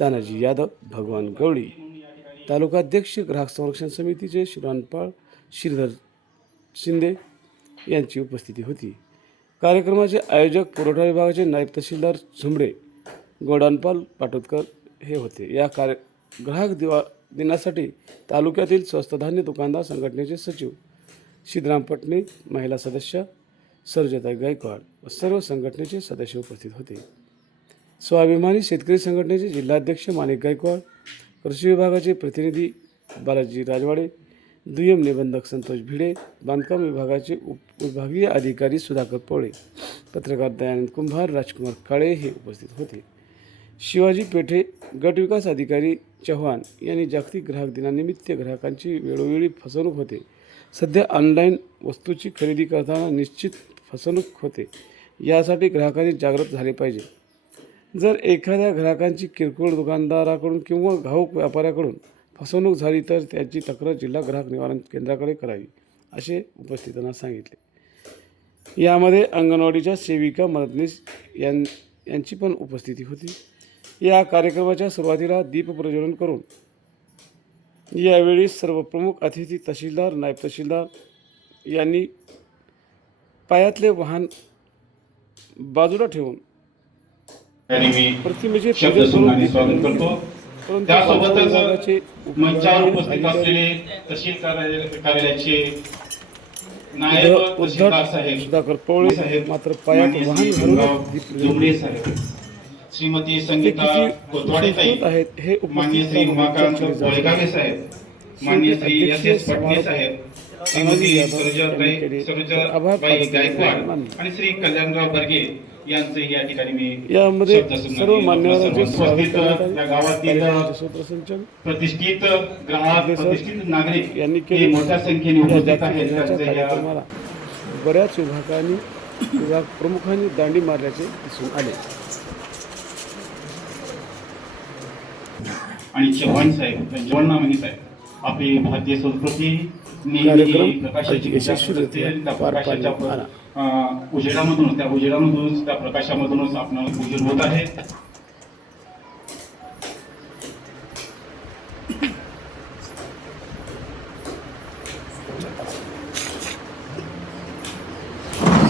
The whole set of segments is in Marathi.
तानाजी यादव भगवान गवळी. तालुकाध्यक्ष ग्राहक संरक्षण समितीचे श्रीरानपाळ श्रीधर शिंदे यांची उपस्थिती होती. कार्यक्रमाचे आयोजक पुरवठा विभागाचे नायब तहसीलदार झुंबडे गोडानपाल पाटोदकर हे होते. या कार्य ग्राहक दिवा दिनासाठी तालुक्यातील स्वस्त धान्य दुकानदार संघटनेचे सचिव सिद्धराम पटणे महिला सदस्य सर्वजता गायकवाड व सर्व संघटनेचे सदस्य उपस्थित होते. स्वाभिमानी शेतकरी संघटनेचे जिल्हाध्यक्ष माणिक गायकवाड कृषी विभागाचे प्रतिनिधी बालाजी राजवाडे दुय्यम निबंधक संतोष भिडे बांधकाम विभागाचे उपविभागीय अधिकारी सुधाकर पोळे पत्रकार दयानंद कुंभार राजकुमार काळे हे उपस्थित होते. शिवाजी पेठे गटविकास अधिकारी चव्हाण यांनी जागतिक ग्राहक दिनानिमित्त ग्राहकांची वेळोवेळी फसवणूक होते. सध्या ऑनलाईन वस्तूची खरेदी करताना निश्चित फसवणूक होते. यासाठी ग्राहकांनी जागृत झाले पाहिजे. जर एखाद्या ग्राहकांची किरकोळ दुकानदाराकडून किंवा घाऊक व्यापाऱ्याकडून फसवणूक झाली तर त्याची तक्रार जिल्हा ग्राहक निवारण केंद्राकडे करावी असे उपस्थितांना सांगितले. यामध्ये अंगणवाडीच्या सेविका मदतनीस यां यांची पण उपस्थिती होती. या कार्यक्रमाच्या सुरुवातीला दीप प्रज्वलन करून यावेळी सर्व प्रमुख अतिथी तहसीलदार नायब तहसीलदार यांनी पायातले वाहन बाजूला ठेवून मी स्वागत करतो. त्यासोबतच मंचावर उपस्थित असलेले तहसील कार्यालय- कार्यालयाचे नायब तहसीलदार साहेब साहेब मात्र साहेब श्रीमती संगीता किती कोतवाडे आहेत हे माननीय श्री उमाकांत. गोळेगावे साहेब माननीय श्री एस एस पटणे साहेब श्रीमती सरोजाताई सरोजाबाई गायकवाड आणि श्री कल्याणराव बर्गे यांचे या ठिकाणी मी यामध्ये सर्व मान्यवरांचे स्वागत करण्यात आले. प्रतिष्ठित ग्राहक प्रतिष्ठित नागरिक यांनी केले मोठ्या संख्येने या उपस्थित जागतिक आहेत. दिनाच्या त्यांचे या कार्यक्रमाला बऱ्याच विभागांनी विभाग प्रमुखांनी दांडी मारल्याचे दिसून आले. आणि चव्हाण साहेब चव्हाण नामही साहेब आपली भारतीय संस्कृती नेहमी कार्यक्रम प्रकाशाची पार प्रकाशाच्या उजेडामधून त्या उजेडामधूनच त्या प्रकाशामधूनच आपणाला पूजन होत आहे.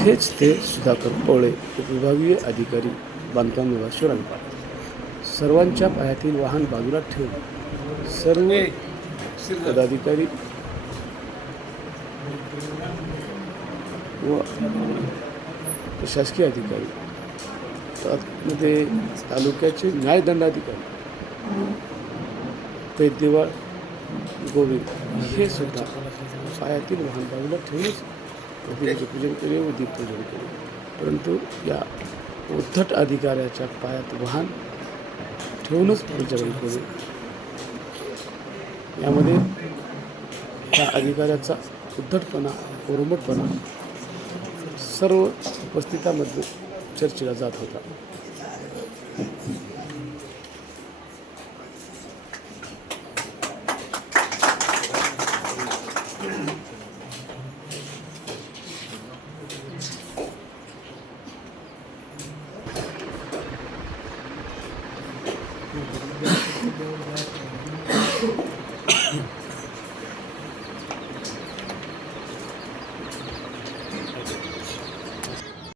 हेच ते सुधाकर पवळे विभागीय अधिकारी बांधकाम विभाग शिवरांपाळ सर्वांच्या पायातील वाहन बाजूला ठेवून सर्व पदाधिकारी व प्रशासकीय अधिकारी. त्यामध्ये तालुक्याचे न्यायदंडाधिकारी पैदेवाळ गोविंद हे सुद्धा पायातील वाहन बाजूला ठेवूनच प्रतिमेचे पूजन केले व दीपपूजन केले. परंतु या उद्धट अधिकाऱ्याच्या पायात वाहन ठेवूनच पूजन केले. यामध्ये या अधिकाऱ्याचा उद्धटपणा कोरमटपणा सर्व उपस्थितांमध्ये चर्चेला जात होता.